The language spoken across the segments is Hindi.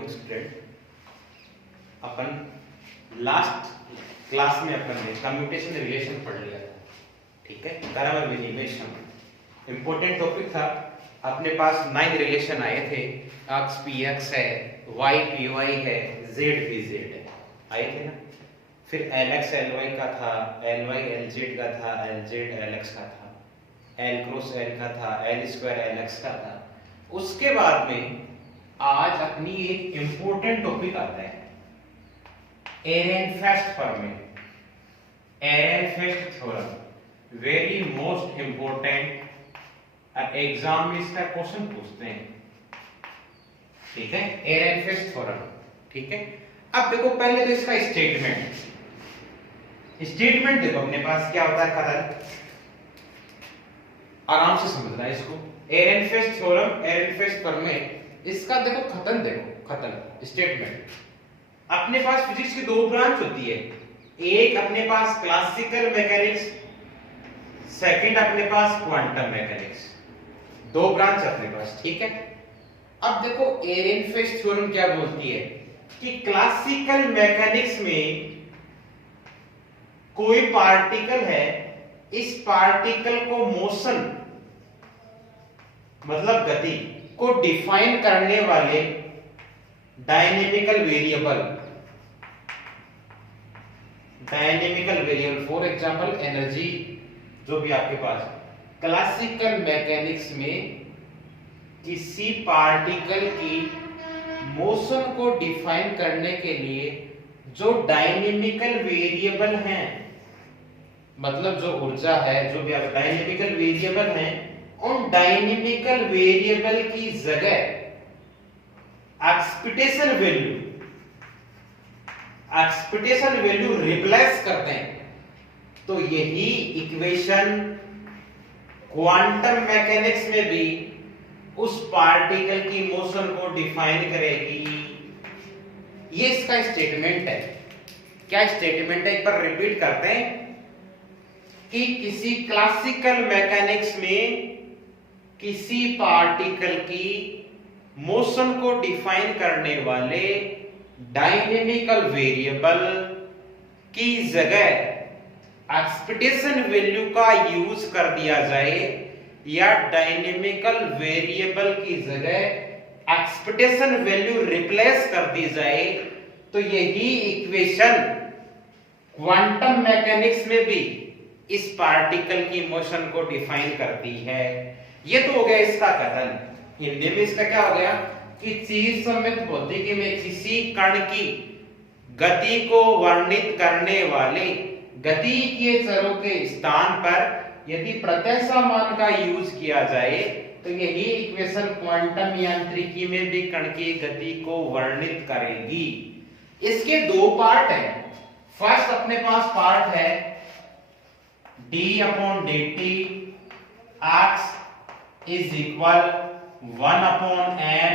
Morning student. अपन लास्ट क्लास में अपन ने कम्यूटेशन रिलेशन पढ़ लिया था, ठीक है। बराबर विनिमेशन इंपॉर्टेंट टॉपिक था। अपने पास 9 रिलेशन आए थे, x p x है, y p y है, z p z है, आए थे ना। फिर lx ly का था, ly lz का था, lz lx का था, l क्रॉस l का था, l स्क्वायर lx का था। उसके बाद में आज अपनी एक इंपॉर्टेंट टॉपिक आता है एरेनफेस्ट प्रमेय, Ehrenfest theorem, very most important. Exam में इसका क्वेश्चन पूछते हैं, ठीक है। एरेनफेस्ट थ्योरम, ठीक है। अब देखो पहले तो इसका स्टेटमेंट देखो अपने पास क्या होता है, कदर आराम से समझना है इसको। एरेनफेस्ट थ्योरम, एरेनफेस्ट प्रमेय, इसका देखो खतन, देखो खतन स्टेटमेंट। अपने पास फिजिक्स की 2 ब्रांच होती है, एक अपने पास क्लासिकल मैकेनिक्स, सेकंड अपने पास क्वांटम मैकेनिक्स, 2 ब्रांच अपने पास, ठीक है। अब देखो एरेनफेस्ट थ्योरम क्या बोलती है कि क्लासिकल मैकेनिक्स में कोई पार्टिकल है, इस पार्टिकल को मोशन मतलब गति को डिफाइन करने वाले dynamical variable, for example energy, जो भी आपके पास क्लासिकल मैकेनिक्स में किसी पार्टिकल की मोशन को डिफाइन करने के लिए जो डायनेमिकल वेरिएबल हैं, मतलब जो ऊर्जा है, जो भी डायनेमिकल वेरिएबल हैं, उन डायनेमिकल वेरिएबल की जगह एक्सपेक्टेशन वैल्यू रिप्लेस करते हैं, तो यही इक्वेशन क्वांटम मैकेनिक्स में भी उस पार्टिकल की मोशन को डिफाइन करेगी। ये इसका स्टेटमेंट है। क्या स्टेटमेंट है, एक बार रिपीट करते हैं कि किसी क्लासिकल मैकेनिक्स में किसी पार्टिकल की मोशन को डिफाइन करने वाले डायनेमिकल वेरिएबल की जगह एक्सपेक्टेशन वैल्यू का यूज कर दिया जाए, या डायनेमिकल वेरिएबल की जगह एक्सपेक्टेशन वैल्यू रिप्लेस कर दी जाए, तो यही इक्वेशन क्वांटम मैकेनिक्स में भी इस पार्टिकल की मोशन को डिफाइन करती है। ये तो हो गया इसका कथन। हिंदी में इसका क्या हो गया कि चीज समेत भौतिकी में किसी कण की गति को वर्णित करने वाले गति के चरों के स्थान पर यदि प्रत्यक्ष मान का यूज किया जाए, तो यही इक्वेशन क्वांटम यांत्रिकी में भी कण की गति को वर्णित करेगी। इसके 2 पार्ट हैं। फर्स्ट अपने पास पार्ट है d/dt x is equal 1/m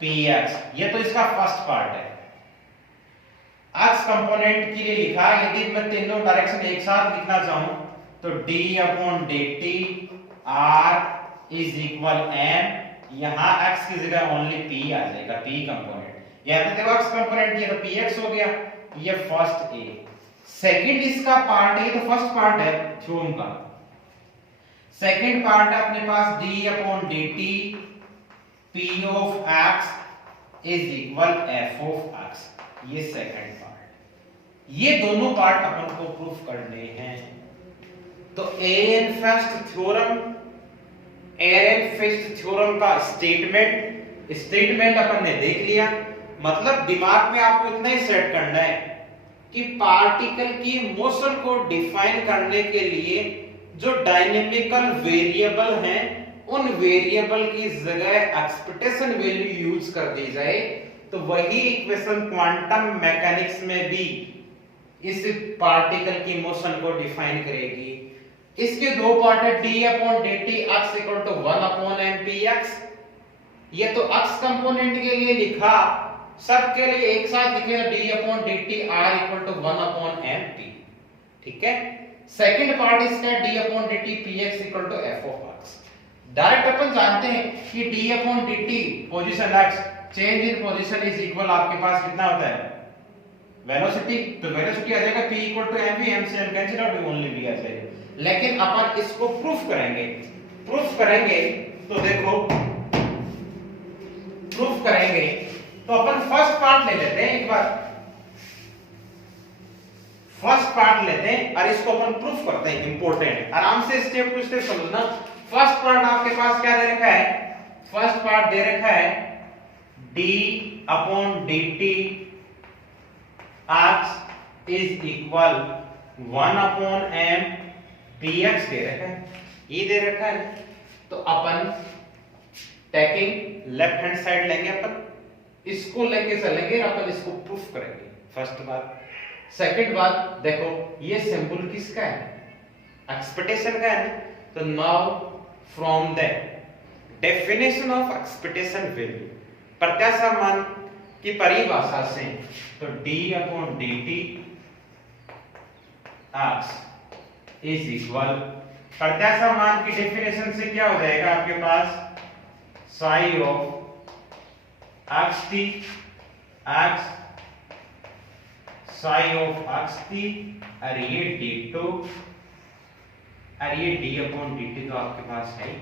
px, ये तो इसका फर्स्ट पार्ट है। x कंपोनेंट के लिए लिखा, यदि मैं तीनों डायरेक्शन एक साथ लिखना चाहूं तो d/dt r is equal m, यहां x की जगह ओनली p आ जाएगा, p कंपोनेंट। यहां पे देखो x कंपोनेंट ये तो px हो गया, ये फर्स्ट ए। सेकंड इसका पार्ट है, तो फर्स्ट पार्ट है थ्योरम का। सेकंड पार्ट है अपने पास d/dt p of x is equal f of x, ये सेकंड पार्ट। ये दोनों पार्ट अपन को प्रूफ करने हैं। तो एरेनफेस्ट थ्योरम का स्टेटमेंट अपन ने देख लिया। मतलब दिमाग में आपको इतना ही सेट करना है कि पार्टिकल की मोशन को डिफाइन करने के लिए जो डायनेमिकल वेरिएबल हैं, उन वेरिएबल की जगह एक्सपेक्टेशन वैल्यू यूज कर दी जाए, तो वही इक्वेशन क्वांटम मैकेनिक्स में भी इस पार्टिकल की मोशन को डिफाइन करेगी। इसके 2 पार्ट है d/dt x equal to 1/m px, ये तो x कंपोनेंट के लिए लिखा, सबके लिए एक साथ लिखेगा d/dt r equal to 1/m p, ठीक है। सेकंड पार्ट इसका d/dt px equal to f of x। Direct अपन जानते हैं कि d/dt position x change in position is equal आपके पास कितना होता है वेलोसिटी, तो वेलोसिटी आ जाएगा p equal to mv, m से m cancel out, only v आ जाएगा। लेकिन अपन इसको प्रूफ करेंगे तो देखो प्रूफ करेंगे तो अपन फर्स्ट पार्ट ले लेते हैं, एक बार फर्स्ट पार्ट लेते हैं और इसको अपन प्रूफ करते हैं। इंपॉर्टेंट, आराम से स्टेप टू स्टेप समझना। फर्स्ट पार्ट आपके पास क्या दे रखा है, फर्स्ट पार्ट दे रखा है d upon dt x is equal 1 upon m px दे रखा है, ये दे रखा है। तो अपन टेकिंग लेफ्ट हैंड साइड लेंगे, अपन इसको लेके चलेंगे, अपन इसको प्रूफ करेंगे। फर्स्ट बात। सेकंड बात, देखो ये सिंबल किसका है, एक्सपेक्टेशन का है ना। तो now from the definition of expectation value, प्रत्याशा मान की परिभाषा से, तो d upon dt x is equal, प्रत्याशा मान की डेफिनेशन से क्या हो जाएगा आपके पास psi of x t x psi of x t, और ये d2 और ये d अपॉन dt तो आपके पास है।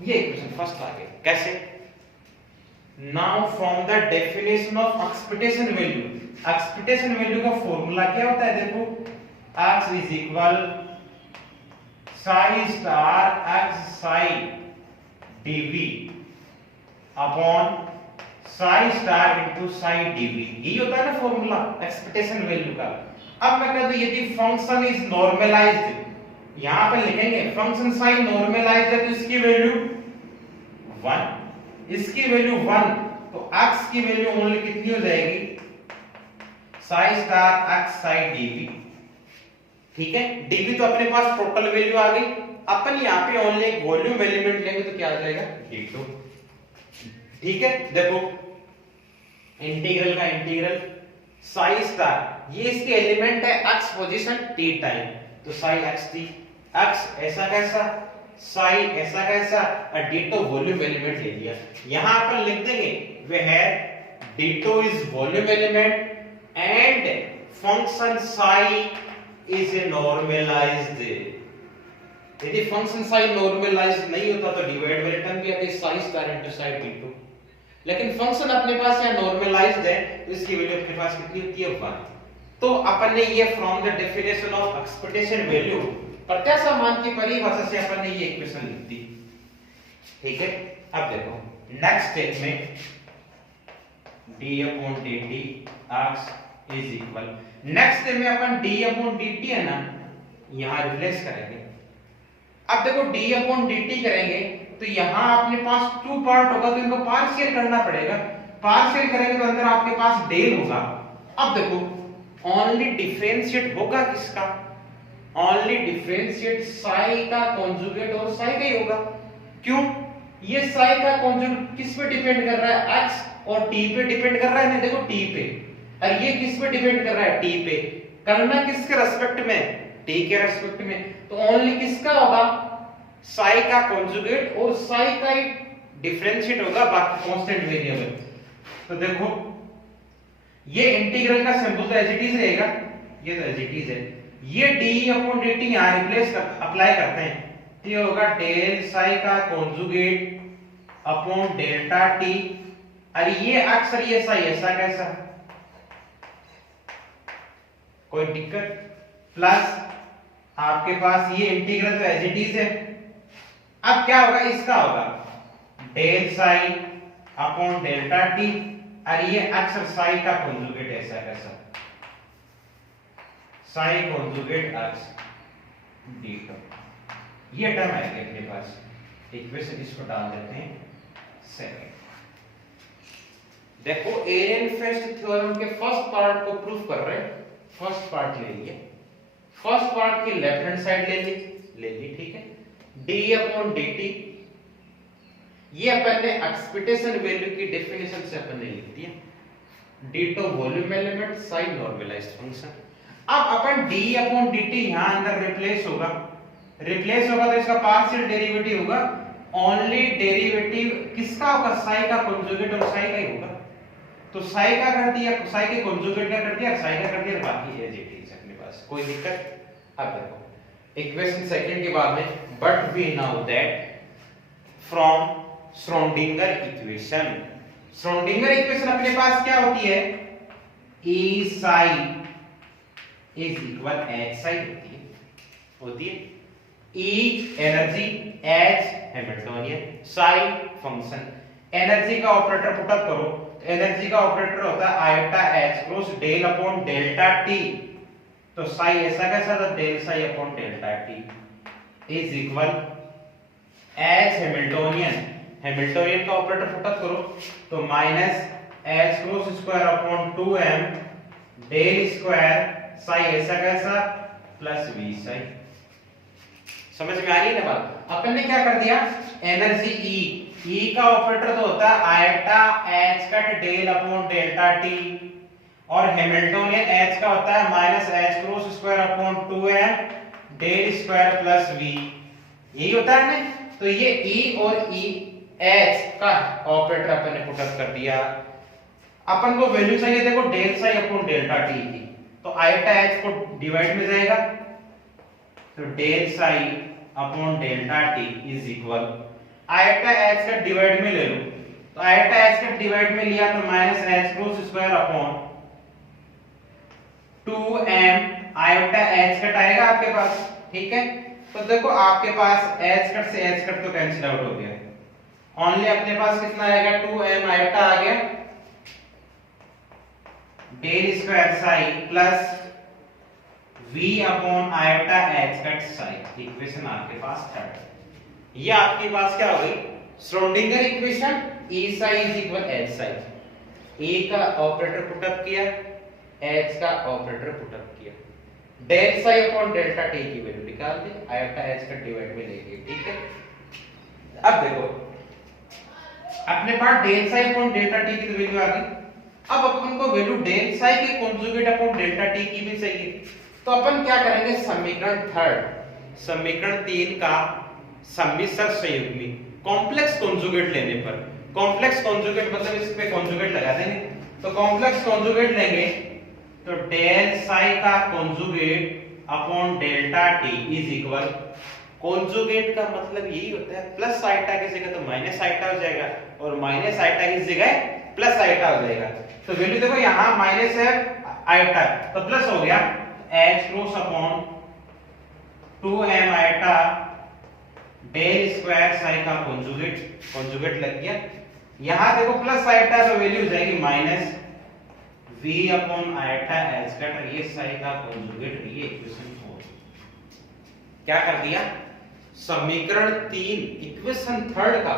ये इक्वेशन फर्स्ट आ गया। कैसे? Now from the definition of expectation value, expectation value का फॉर्मूला क्या होता है, देखो x is equal Sai star x Sai dv upon Sai star into Sai dv, ये होता है ना फॉर्मूला एक्सपेक्टेशन वैल्यू का। अब मैं कह दूं यदि फंक्शन इज नॉर्मलाइज्ड, यहां पे लिखेंगे फंक्शन साई नॉर्मलाइज्ड है तो इसकी वैल्यू 1, इसकी वैल्यू 1, तो x की वैल्यू ओनली कितनी हो जाएगी Sai star x Sai dv। ठीक है, dv तो अपने पास टोटल वैल्यू आ गई, अपन यहां पे ओनली एक वॉल्यूम एलिमेंट लेंगे तो क्या आ जाएगा d2। ठीक है, देखो इंटीग्रल का इंटीग्रल साई स्टार, ये इसके एलिमेंट है x पोजीशन t टाइम, तो साई x t, x ऐसा कैसा साई ऐसा कैसा, और d2 वॉल्यूम एलिमेंट ले लिया। यहां अपन लिख देंगे where d2 is volume element and function psi is normalised. यदि फंक्शन साई नॉर्मलाइज्ड नहीं होता तो डिवाइड बाय टर्म भी आती Sai star into Sai d2, लेकिन फंक्शन अपने पास यहां नॉर्मलाइज्ड है तो इसकी वैल्यू अपने पास कितनी होती है 1। तो अपन ने ये from the definition of expectation value, प्रत्याशा मान की परिभाषा से अपन ने ये इक्वेशन लिख दी। ठीक है, अब देखो नेक्स्ट स्टेप में d upon dt x is equal, next step में अपन d अपॉन dt है ना यहां रिप्लेस करेंगे। अब देखो d अपॉन dt करेंगे तो यहां अपने पास 2 पार्ट होगा तो इनको पार्शियल करना पड़ेगा, पार्शियल करेंगे तो अंदर आपके पास डेल होगा। अब देखो ओनली डिफरेंशिएट होगा किसका, ओनली डिफरेंशिएट साई का कॉन्जुगेट और साई का ही होगा। क्यों? ये साई का कॉन्जुगेट किस पे डिपेंड कर रहा है, x और t पे डिपेंड कर रहा है ना, देखो t पे, और ये किस पे डिपेंड कर रहा है t पे, करना किसके रेस्पेक्ट में, t के रेस्पेक्ट में, तो ओनली किसका होगा साई का कॉन्जुगेट और साई का ही डिफरेंशिएट होगा, बाकी कांस्टेंट वेरिएबल। तो देखो ये इंटीग्रल का सिंबल तो एज इट इज रहेगा, ये तो एज इट इज है, ये d अपॉन dt यहां रिप्लेस अप्लाई करते हैं तो ये होगा डेल साई का कॉन्जुगेट अपॉन डेल्टा t, और ये x और ये साई ऐसा कैसा, कोई दिक्कत, प्लस आपके पास ये इंटीग्रल तो एज इट इज है। अब क्या होगा, इसका होगा del psi upon delta t, और ये x और साई का कॉन्जुगेट ऐसा कैसा, साई कॉन्जुगेट x d2, ये टर्म आएगा अपने पास। इक्वेशन इसको डाल देते हैं सेकंड। देखो एरेनफेस्ट थ्योरम के फर्स्ट पार्ट को प्रूफ कर रहे हैं, फर्स्ट पार्ट ले लिए, फर्स्ट पार्ट की लेफ्ट हैंड साइड ले ली ठीक है, d अपॉन dt, ये अपन ने एक्सपेक्टेशन वैल्यू की डेफिनेशन से अपन ने लिख दिया, d2 volume element psi normalised function. अब अपन d अपॉन dt यहां अंदर रिप्लेस होगा तो इसका पार्शियल डेरिवेटिव होगा ओनली डेरिवेटिव किसका होगा, साई का कॉन्जुगेट और साई का ही होगा। तो साई का कर दिया, साई के कॉन्जुगेट का कर दिया, साई का कर दिया, बाकी एज इट इज अपने पास, कोई दिक्कत। अब देखो इक्वेशन सेकंड के बाद में, but we know that from Schrodinger equation, Schrodinger equation अपने पास क्या होती है, E psi is equal H psi होती है। E energy, H Hamiltonian, psi function. Energy का ऑपरेटर पुट अप करो, एनर्जी का ऑपरेटर होता है iota H cross del upon delta T। तो psi ऐसा कैसा था, del psi upon delta T is equal H Hamiltonian, Hamiltonian का ऑपरेटर पुट अप करो तो minus H cross square upon 2m del square psi ऐसा कैसा प्लस v psi। समझ में आ रही है ना बात। अपन ने क्या कर दिया, एनर्जी E का ऑपरेटर तो होता है iota H cut del upon delta T, और हैमिल्टनियन H का होता है minus H cross square upon 2m del square plus v, यही होता है ना। तो ये E और H का ऑपरेटर अपन ने पुट अप कर दिया। अपन को वैल्यू चाहिए देखो del psi upon delta T की, तो आयटा H को डिवाइड में जाएगा, तो del psi upon delta T is equal iota H का डिवाइड में ले लो, तो आयटा H का डिवाइड में लिया तो minus H cross square upon 2m eta H cut आएगा आपके पास, ठीक है। तो देखो आपके पास H कट से H कट तो कैंसिल आउट हो गया, ओनली अपने पास कितना आएगा, 2m आयटा आ गया del square psi plus v upon iota h cut psi. Equation आपके पास थर्ड, ये आपके पास क्या हो गई, Schrodinger equation E psi is equal h psi। E का ऑपरेटर पुट अप किया, h का ऑपरेटर पुट अप किया, del psi upon delta t की वैल्यू निकाल दी, आयोटा h का डिवाइड में ले लिए, ठीक है। अब देखो अपने पास del psi upon delta t की वैल्यू आ गई। अब अपन को वैल्यू डेल psi के कॉन्जुगेट अपॉन डेल्टा t की भी चाहिए, तो अपन क्या करेंगे, समीकरण थर्ड, समीकरण 3 का सम्मिश्र संयुग्मी कॉम्प्लेक्स कॉन्जुगेट लेने पर, कॉम्प्लेक्स कॉन्जुगेट मतलब इस पे कॉन्जुगेट लगा देंगे, तो कॉम्प्लेक्स कॉन्जुगेट लेंगे तो डेल psi का conjugate upon delta t is equal, conjugate का मतलब यही होता है प्लस आइटा की जगह तो माइनस आइटा हो जाएगा, और माइनस आइटा की जगह प्लस आइटा हो जाएगा। तो वैल्यू देखो यहां माइनस है आइटा तो प्लस हो गया, h cross upon 2m iota del square psi का कॉन्जुगेट, कॉन्जुगेट लग गया। यहां देखो प्लस आइटा तो वैल्यू हो जाएगी minus v upon iota h का, ये psi का कॉन्जुगेट, ये इक्वेशन 4। क्या कर दिया, समीकरण 3 इक्वेशन थर्ड का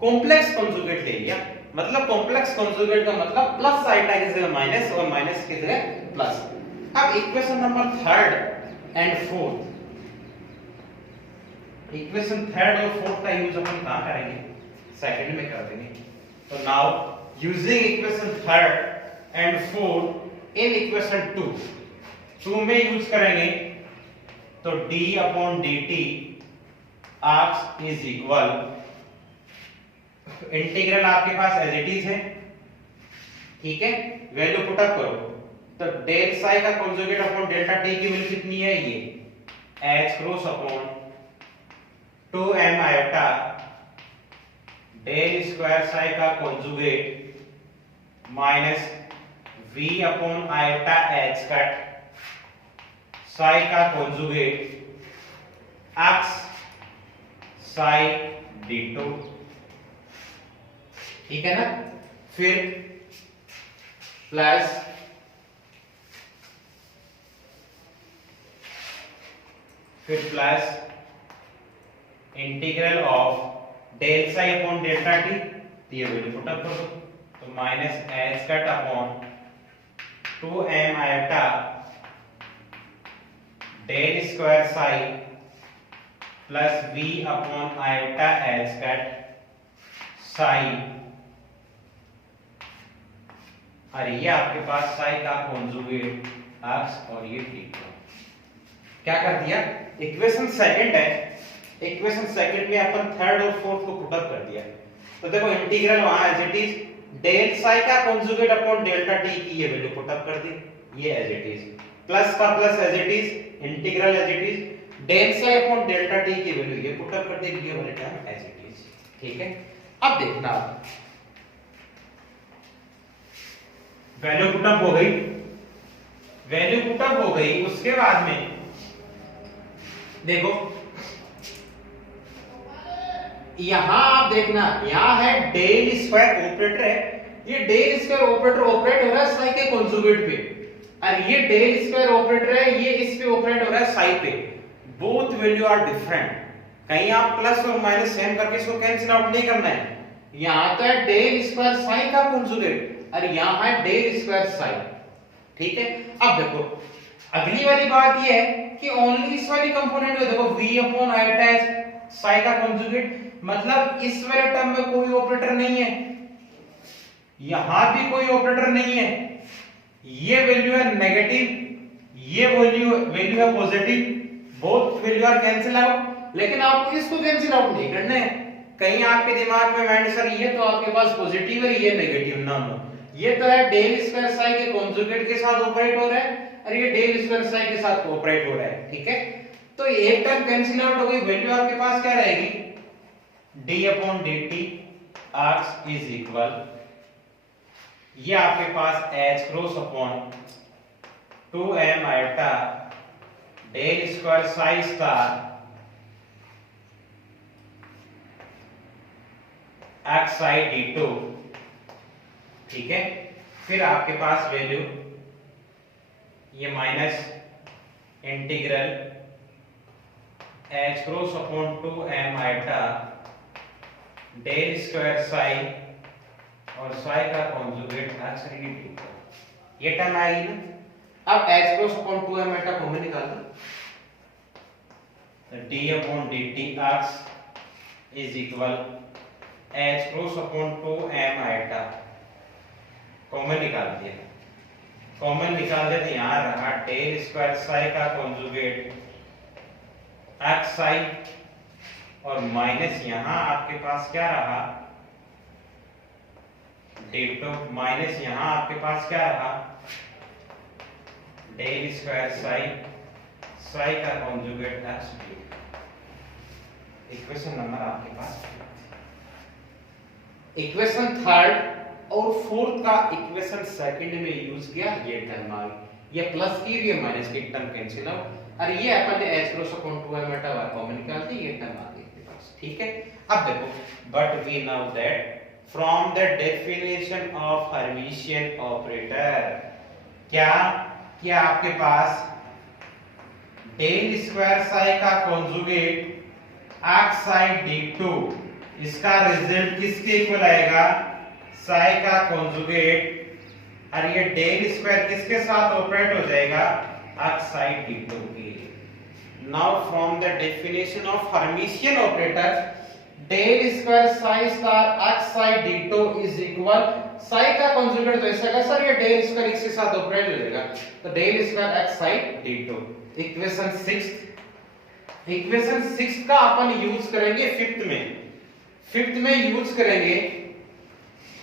कॉम्प्लेक्स कॉन्जुगेट ले लिया, मतलब कॉम्प्लेक्स कॉन्जुगेट का मतलब प्लस आइटा की जगह माइनस और माइनस की जगह प्लस। अब equation number third and fourth, equation third और फोर्थ का यूज अपन कहां करेंगे, सेकंड में कर देंगे। तो now using equation third and fourth in equation 2 में यूज करेंगे, तो d अपॉन dt आर्क्स इज इक्वल, इंटीग्रल आपके पास एज इट इज है, ठीक है, वैल्यू पुट अप करो, तो डेल psi का कॉन्जुगेट अपॉन डेल्टा t की वैल्यू कितनी है, ये h cross upon 2m iota del square psi का conjugate minus v upon iota h cut psi का कॉन्जुगेट x psi d2, ठीक है ना। फिर plus integral of del psi upon delta t, ये वैल्यू पुट अप करो, तो minus h cut upon 2m iota del square psi plus v upon iota h cut psi, और ये आपके पास psi का कॉन्जुगेट x और ये थीटा। क्या कर दिया, इक्वेशन सेकंड है इक्वेशन सेकंड में अपन थर्ड और फोर्थ को पुट अप कर दिया। तो देखो इंटीग्रल वहां as it is del psi का कॉन्जुगेट अपॉन डेल्टा टी की ये वैल्यू पुट अप कर दी, ये एज इट इज प्लस का plus as it is integral as it is del psi upon delta T की वैल्यू ये पुट अप कर दी, ये वाला टर्म एज इट इज। ठीक है, अब देखना वैल्यू पुट अप हो गई, वैल्यू पुट अप हो गई, उसके बाद में देखो यहां आप देखना, यहां है डेल स्क्वायर ऑपरेटर है, ये डेल स्क्वायर ऑपरेटर ऑपरेट हो रहा है साई के कॉन्जुगेट पे, और ये डेल स्क्वायर ऑपरेटर है ये इस पे ऑपरेट हो रहा है साई पे। बोथ वैल्यू आर डिफरेंट, कहीं आप प्लस और माइनस सेम करके इसको कैंसिल आउट नहीं करना है। यहां तो है डेल स्क्वायर साई का कॉन्जुगेट और यहां है डेल स्क्वायर साई। ठीक है, अब देखो अगली वाली बात ये है कि ओनली इस वाली कंपोनेंट में देखो v अपॉन आयोटा साई का कॉन्जुगेट, मतलब इस वाले टर्म में कोई ऑपरेटर नहीं है, यहां भी कोई ऑपरेटर नहीं है, ये वैल्यू है नेगेटिव, ये वैल्यू है positive, both value are cancel out, लेकिन आपको इसको कैंसिल आउट नहीं करना है। कहीं आपके दिमाग में माइंड सर ये तो आपके पास पॉजिटिव है ये नेगेटिव ना हो, ये तो है डेल स्क्वायर साई के कॉन्जुगेट के साथ ऑपरेट हो रहा है और ये डेल स्क्वायर साई के साथ ऑपरेट हो रहा है। ठीक है, तो एक टर्म कैंसिल आउट हो गई, वैल्यू आपके पास क्या रहेगी d अपॉन dt आर्क्स इज इक्वल, ये आपके पास h cross upon 2m iota del square psi star x psi d2। ठीक है, फिर आपके पास वैल्यू ये minus integral h cross upon 2m iota del square psi और साई का कॉन्जुगेट x dt, ये टर्म आएगी ना। अब h cross upon 2m iota common निकाल दो, तो d upon dt x is equal h cross upon 2m iota common निकाल दिया, कॉमन निकाल दे तो यहां रहा डेल स्क्वायर साई का कॉन्जुगेट x साई और माइनस यहां आपके पास क्या रहा डेल्टा, माइनस यहां आपके पास क्या रहा डेल स्क्वायर साई साई का conjugate x dt। Equation number आपके पास, इक्वेशन थर्ड और फोर्थ का इक्वेशन सेकंड में यूज किया, ये टर्म आ गई, ये प्लस की ये माइनस की टर्म कैंसिल आउट और ये अपन ने h cross upon 2m iota common निकाल दी, ये टर्म आ गई आपके पास। ठीक है, अब देखो but we know that from the definition of Hermitian operator, क्या क्या आपके पास डेल स्क्वायर साई का कॉन्जुगेट x साई d2, इसका रिजल्ट किसके इक्वल आएगा साई का कॉन्जुगेट और ये डेल स्क्वायर किसके साथ ऑपरेट हो जाएगा x साई d2 के। Now from the definition of Hermitian operator del square psi star x psi d2 is equal psi का कॉन्जुगेट, तो ऐसा सर ये डेल स्क्वायर इसके साथ ऑपरेट हो जाएगा, तो del square x psi d2। Equation 6, equation 6 का अपन यूज करेंगे फिफ्थ में यूज करेंगे,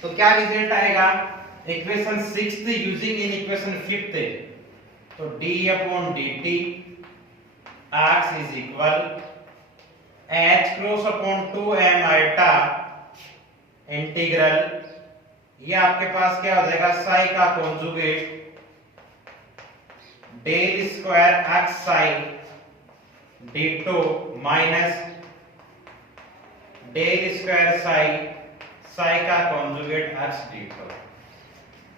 तो क्या रिजल्ट आएगा इक्वेशन 6 यूजिंग इन इक्वेशन 5, तो d upon dt x is equal h cross upon 2m iota integral, ये आपके पास क्या हो जाएगा साई का conjugate del square x psi d2 minus del square psi psi का कॉन्जुगेट x d2,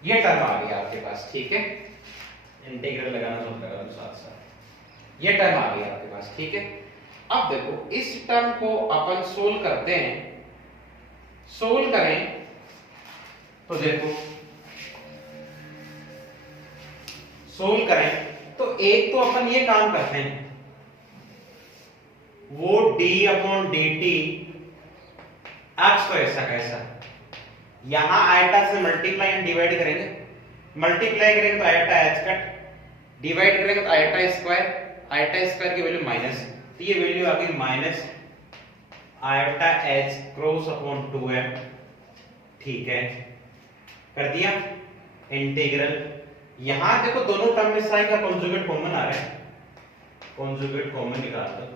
ये टर्म आ गया आपके पास। ठीक है, इंटीग्रल लगाना तो लगा दो साथ साथ, ये टर्म आ गया आपके पास। ठीक है, अब देखो इस टर्म को अपन सोल्व करते हैं, सोल्व करें तो देखो सोल्व करें तो एक तो अपन ये काम करते हैं, वो d अपॉन dt x को ऐसा कैसा यहां आयटा से मल्टीप्लाई एंड डिवाइड करेंगे, मल्टीप्लाई करेंगे तो आयटा h कट, डिवाइड करेंगे तो आयटा स्क्वायर की वैल्यू माइनस, तो ये वैल्यू आ गई minus iota H cross upon 2m, ठीक है, कर दिया इंटीग्रल। यहां देखो दोनों टर्म में साइन का कॉन्जुगेट कॉमन आ रहा है, कॉन्जुगेट कॉमन निकाल दो,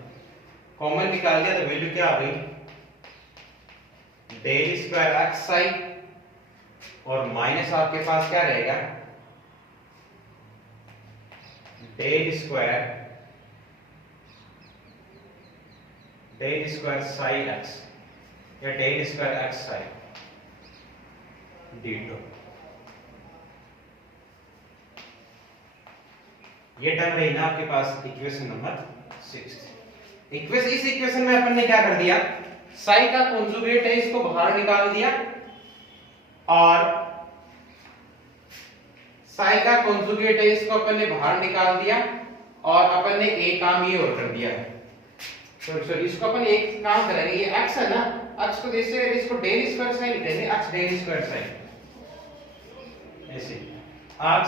कॉमन निकाल दिया तो वैल्यू क्या आ गई, डेल स्क्वायर एक्स साइन और माइनस आपके पास क्या रहेगा, डेल स्क्वायर साइन एक्स या डेल स्क्वायर एक्स साइन डी2। ये टर्म रही ना आपके पास इक्वेशन नंबर 6। इस इक्वेशन में अपन ने क्या कर दिया, साइन का कॉन्जुगेट है इसको बाहर निकाल दिया और साइन का कॉन्जुगेट है इसको अपन ने बाहर निकाल दिया और अपन ने एक काम ये और कर दिया है, सॉरी इसको अपन एक काम करेंगे, ये x है ना, x को जैसे इसको डेल स्क्वायर साइन लिखेंगे, x डेल स्क्वायर साइन ऐसे x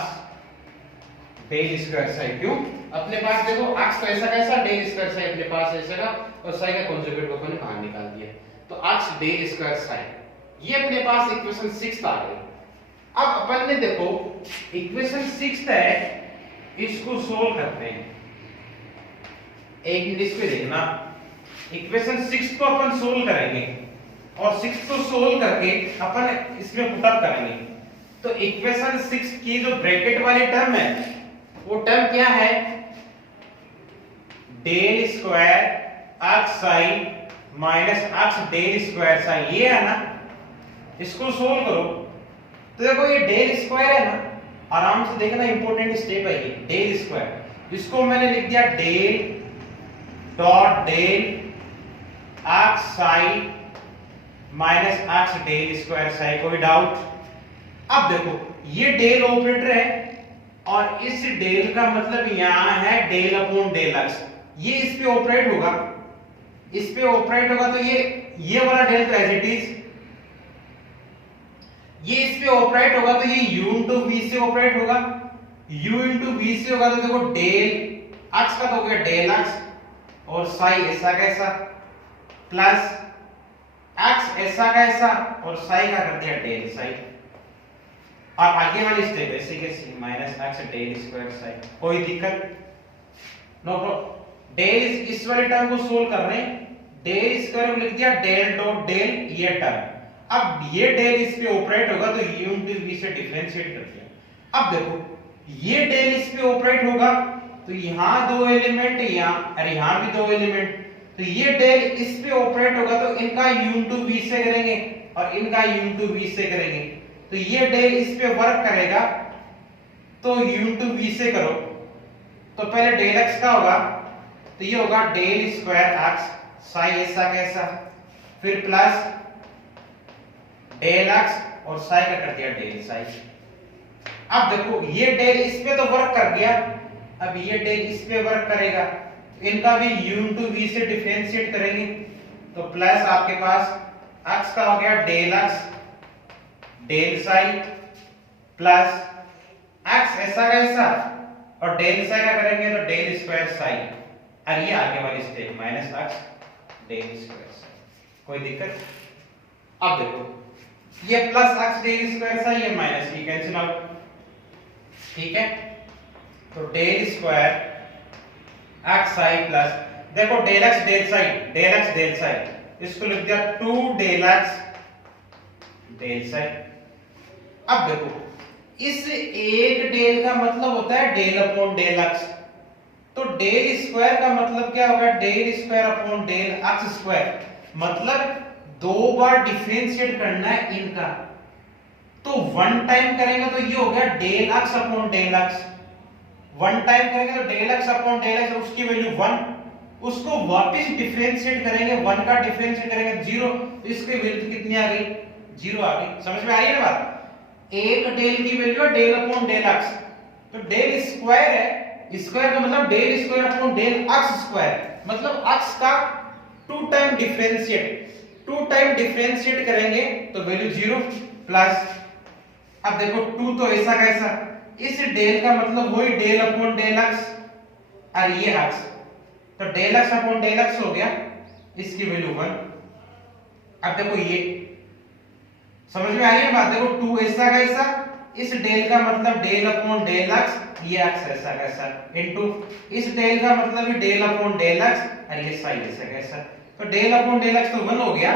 डेल स्क्वायर साइन, क्यों अपने पास देखो x तो ऐसा कैसा डेल स्क्वायर साइन अपने पास ऐसा का और साइन का कॉन्जुगेट को अपन बाहर निकाल दिया तो x डेल स्क्वायर साइन, ये अपने पास इक्वेशन 6 आ गई। अब अपन ने देखो इक्वेशन 6 है इसको सोल्व करते हैं, एक मिनट इस पे देखना, इक्वेशन 6 को अपन सोल्व करेंगे और 6 को सोल्व करके अपन इसमें पुट अप करेंगे। तो इक्वेशन 6 की जो ब्रैकेट वाली टर्म है वो टर्म क्या है, del square X psi minus X del square psi, ये है ना, इसको सोल्व करो तो देखो ये डेल स्क्वायर है ना, आराम से देखना, इंपॉर्टेंट स्टेप है ये, डेल स्क्वायर, इसको मैंने लिख दिया del dot del X psi minus X del square psi, कोई डाउट? अब देखो ये डेल ऑपरेटर है और इस डेल का मतलब यहां है डेल अपॉन डेल एक्स, ये इस पे ऑपरेट होगा, इस पे ऑपरेट होगा तो ये वाला डेल तो एज इट इज, ये इस पे ऑपरेट होगा तो ये u इंटू v से ऑपरेट होगा, u इंटू v से होगा तो देखो डेल x का तो हो गया डेल x और साई ऐसा कैसा प्लस x ऐसा कैसा और साई का कर दिया डेल साई, और आगे वाली स्टेप ऐसे कैसे minus X del square psi, कोई दिक्कत? No problem. डेल इस वाले टर्म को सोल्व कर रहे हैं, डेल स्क्वायर में लिख दिया डेल डॉट डेल ये टर्म, अब ये डेल इस पे ऑपरेट होगा तो u इंटू v से डिफरेंशिएट कर दिया। अब देखो ये डेल इस पे ऑपरेट होगा तो यहां दो एलिमेंट यहां और यहां भी दो एलिमेंट, तो ये डेल इस पे ऑपरेट होगा तो इनका u इंटू v से करेंगे और इनका u इंटू v से करेंगे, तो ये डेल इस पे वर्क करेगा तो u इंटू v से करो तो पहले डेल x का होगा तो ये होगा डेल स्क्वायर x साई ऐसा कैसा, फिर प्लस डेल x और साई का कर दिया डेल साई। अब देखो ये डेल इस पे तो वर्क कर गया, अब ये डेल इस पे वर्क करेगा तो इनका भी u इंटू v से डिफरेंशिएट करेंगे तो प्लस आपके पास x का हो गया del x del psi plus x ऐसा कैसा और डेल साई का करेंगे तो डेल स्क्वायर साई, और ये आगे वाली step minus x del square psi, कोई दिक्कत? अब देखो ये plus x del square psi ये माइनस ये कैंसिल आउट, ठीक है, तो del square x psi plus देखो डेल x डेल साई इसको लिख दिया 2 डेल x डेल साई। अब देखो इस एक डेल का मतलब होता है डेल अपॉन डेल x, तो डेल स्क्वायर का मतलब क्या होगा del square upon del x square, मतलब दो बार डिफरेंशिएट करना है इनका, तो वन टाइम करेंगे तो ये हो गया del x upon del x, one time करेंगे तो del x upon del x उसकी वैल्यू 1, उसको वापस डिफरेंशिएट करेंगे 1 का डिफरेंशिएट करेंगे 0, तो इसकी वैल्यू कितनी आ गई 0 आ गई, समझ में आ रही है ना बात? एक डेल की वैल्यू है डेल अपॉन डेल x, तो डेल स्क्वायर है, स्क्वायर का मतलब del square upon del x square, मतलब x का 2 टाइम डिफरेंशिएट करेंगे तो वैल्यू 0 प्लस, अब देखो 2 तो ऐसा कैसा, इस डेल का मतलब वही डेल अपॉन डेल x और ये x, तो del x upon del x हो गया, इसकी वैल्यू 1, अब देखो ये समझ में आ रही है बात, देखो 2 ऐसा कैसा, इस डेल का मतलब डेल अपॉन डेल एक्स, ये एक्स ऐसा कैसा, इनटू इस डेल का मतलब भी डेल अपॉन डेल एक्स और ये साई ऐसा कैसा। तो डेल अपॉन डेल एक्स तो 1 हो गया,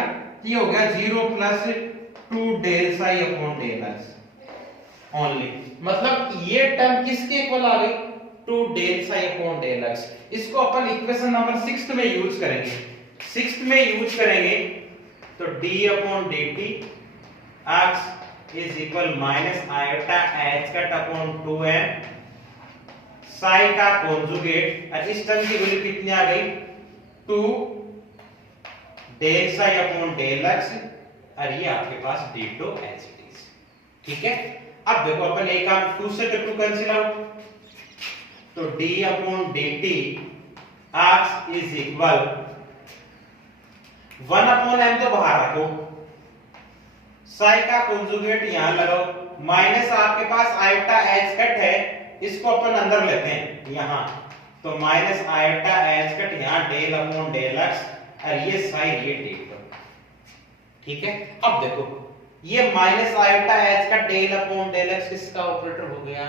ये हो गया 0 plus 2 del psi upon del X only. मतलब ये टर्म किसके इक्वल आ गई, 2 del psi upon del X. इसको अपन इक्वेशन नंबर 6 में यूज करेंगे। 6 में यूज करेंगे तो d upon dt x is equal minus iota h cut upon 2m Sai का कॉन्जुगेट, और इस टर्म की वैल्यू कितनी आ गई, 2 del psi upon del x, और ये आपके पास d2 एज इट इज। ठीक है, अब देखो अपन एक काम 2 से 2 कैंसिल आउट, तो d upon dt x is equal 1 upon m तो बाहर रखो, साई का कॉन्जुगेट यहां लगाओ, माइनस आपके पास आयोटा h कट है, इसको अपन अंदर लेते हैं यहां, तो माइनस आयोटा h कट यहां डेल अपॉन डेल x, और ये साई ये d2। ठीक है, अब देखो ये माइनस आयोटा h का डेल अपॉन डेल x किसका ऑपरेटर हो गया,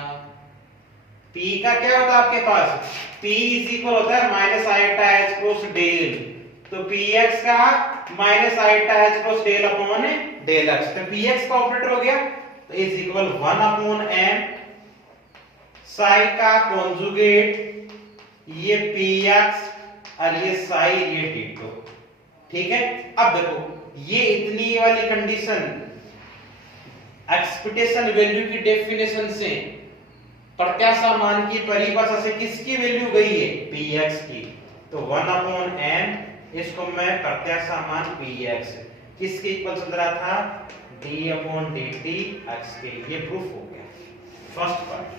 p का क्या होता है आपके पास, p इज इक्वल होता है minus iota h cross del, तो px का minus iota h cross del upon del x, तो px का ऑपरेटर हो गया, तो is equal 1 upon m psi का कॉन्जुगेट ये px और ये साई ये d2। ठीक है, अब देखो ये इतनी वाली कंडीशन एक्सपेक्टेशन वैल्यू की डेफिनेशन से प्रत्याशा मान की परिभाषा से किसकी वैल्यू गई है, px की, तो 1 अपॉन m, इसको मैं प्रत्याशा मान px किसके इक्वल चल रहा था, d अपॉन dt x के, ये प्रूफ हो गया फर्स्ट पार्ट।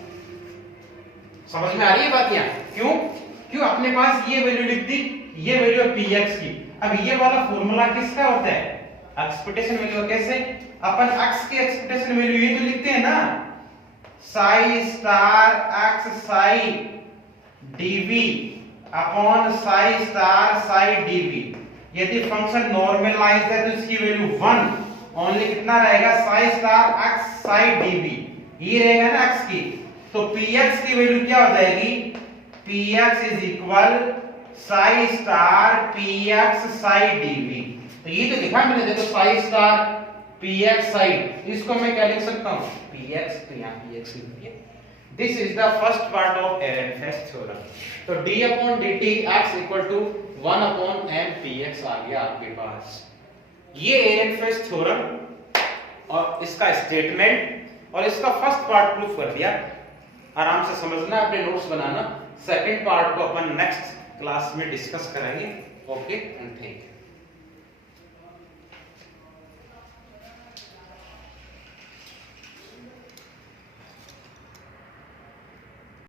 समझ में आ रही है बात यहाँ, क्यों अपने पास ये वैल्यू लिख दी, ये वैल्यू है px की। अब ये वाला फॉर्मूला किसका होता है, एक्सपेक्टेशन वैल्यू। कैसे, अपन x की एक्सपेक्टेशन वैल्यू ये तो लिखते हैं ना, Sai star x Sai dv upon Sai star Sai dv। यदि फंक्शन नॉर्मलाइज है तो इसकी वैल्यू 1 ओनली कितना रहेगा, Sai star x Sai dv, ये रहेगा ना x की, तो px की वैल्यू क्या हो जाएगी, px is equal Sai star px Sai dv। तो ये तो लिखा मैंने, देखो साई स्टार px साई, इसको मैं क्या लिख सकता हूं, px, तो यहां px लिख दिया। This is the first part of Ehrenfest theorem. तो d upon dt x equal to 1 upon m px आ गया आपके पास। ये एरेनफेस्ट थ्योरम और इसका स्टेटमेंट और इसका फर्स्ट पार्ट प्रूफ कर दिया। आराम से समझना, अपने नोट्स बनाना। सेकंड पार्ट को अपन नेक्स्ट क्लास में डिस्कस करेंगे। Okay and thank you.